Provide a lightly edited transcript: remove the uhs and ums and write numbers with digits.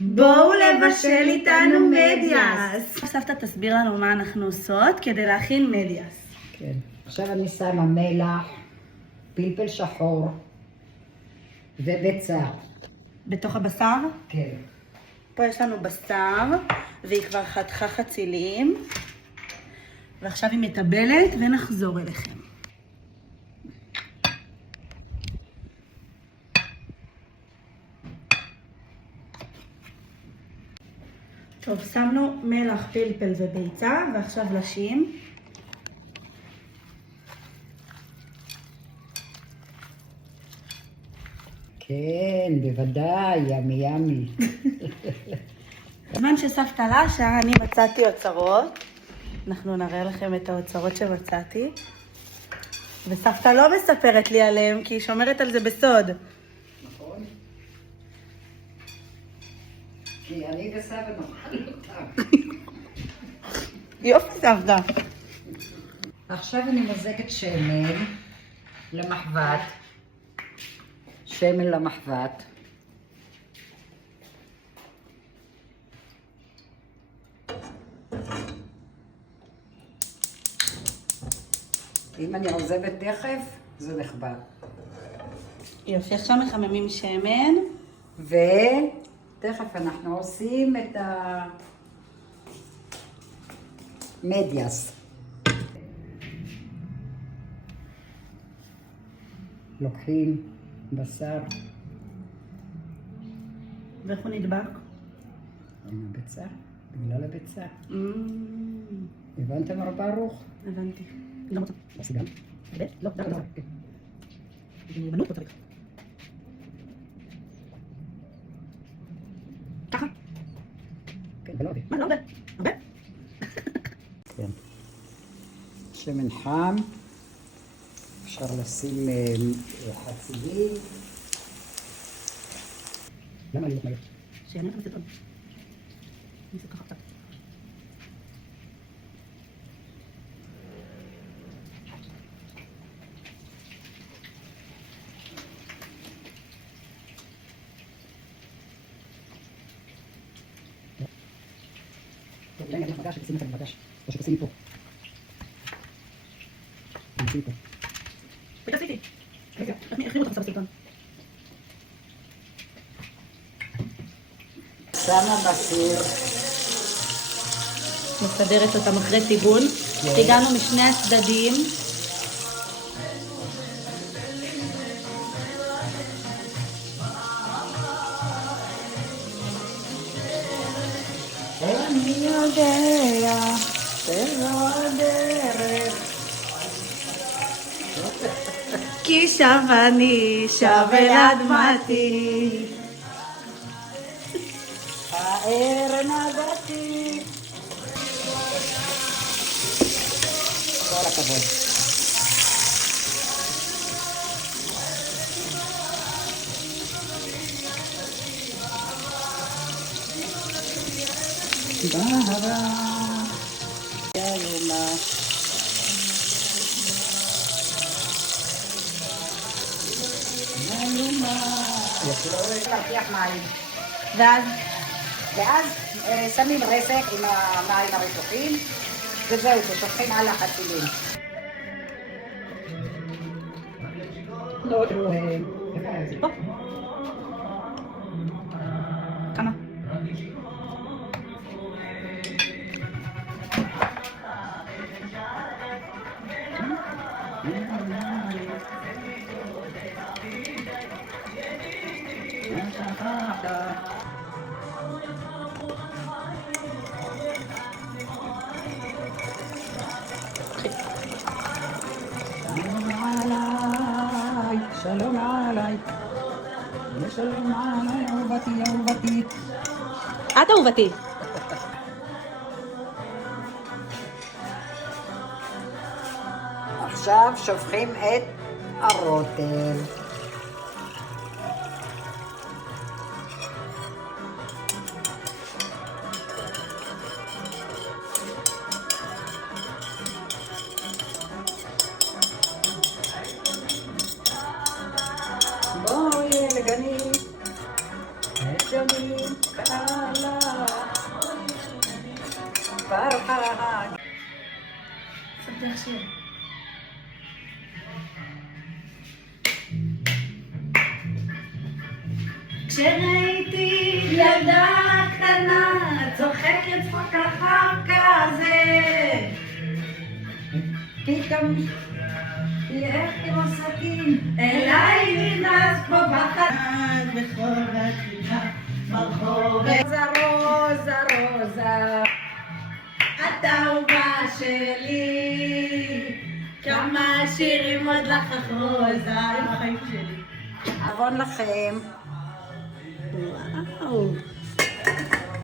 בואו לבשל איתנו מדיאס. סבתא תסביר לנו מה אנחנו עושות כדי להכין מדיאס. כן. עכשיו אני שמה מלח, פלפל שחור וביצה. בתוך הבשר? כן. פה יש לנו בשר, והיא כבר חתכה חצילים. ועכשיו היא מטבלת ונחזור אליכם. טוב, שמנו מלח, פלפל וביצה, ועכשיו לשים. כן, בוודאי, ימי ימי. בזמן שסבתא לשה, אני מצאתי אוצרות. אנחנו נראה לכם את האוצרות שמצאתי. וסבתא לא מספרת לי עליהם, כי היא שומרת על זה בסוד. נכון. כי אני וסבא נאכל אותם. יופי סבתא. עכשיו אני מוזגת שמן למחבת. שמן למחבת. אם אני עוזבת תכף, זה נחבא. יופי, עכשיו מחממים שמן. ותכף אנחנו עושים את המדיאס. לוקחים בשר. ואיך הוא נדבק? עם הביצה, בגלל הביצה. הבנתם רב ברוך? הבנתי. גם רוצה. עשי גם? לא, לא. בנות לא צריך. ככה? כן, ולא הרבה. מה, לא הרבה? הרבה? כן. שמן חם. אפשר לשים חצילים. למה להיות מהר? שאני אכניס את עוד. אני אעשה ככה קצת. אולי נגיד מגש, שתשימי את המגש, או שתשימי פה. תשימי פה. ותעשיתי. רגע, הכינו אותך בסרטון. שמה בסיר. מסדרת אותם אחרי טיגון. טיגנו משני הצדדים. אני יודע, זו הדרך. כי שב אני, שב אל אדמתי. האר נגעתי. כל הכבוד. בהרה יאללה. להרתיח מים. ואז שמים רסק עם המים הרתוחים וזהו, ששופכים על החצילים. כמה? שלום עליי, ושלום עליי, אהובתי, אהובתי. את אהובתי. עכשיו שופכים את הרוטב. בואי לגני, לגני, מספר חג. ספר שיר. כשראיתי ילדה קטנה צוחקת צחוק רחב כזה, פתאום לך כמו סכין אליי נכנס פה בחד בכל הכיתה ברחוב. רוזה רוזה רוזה את האהובה שלי, כמה שירים עוד לך רוזה, החיים שלי. אבון לכם. וואו.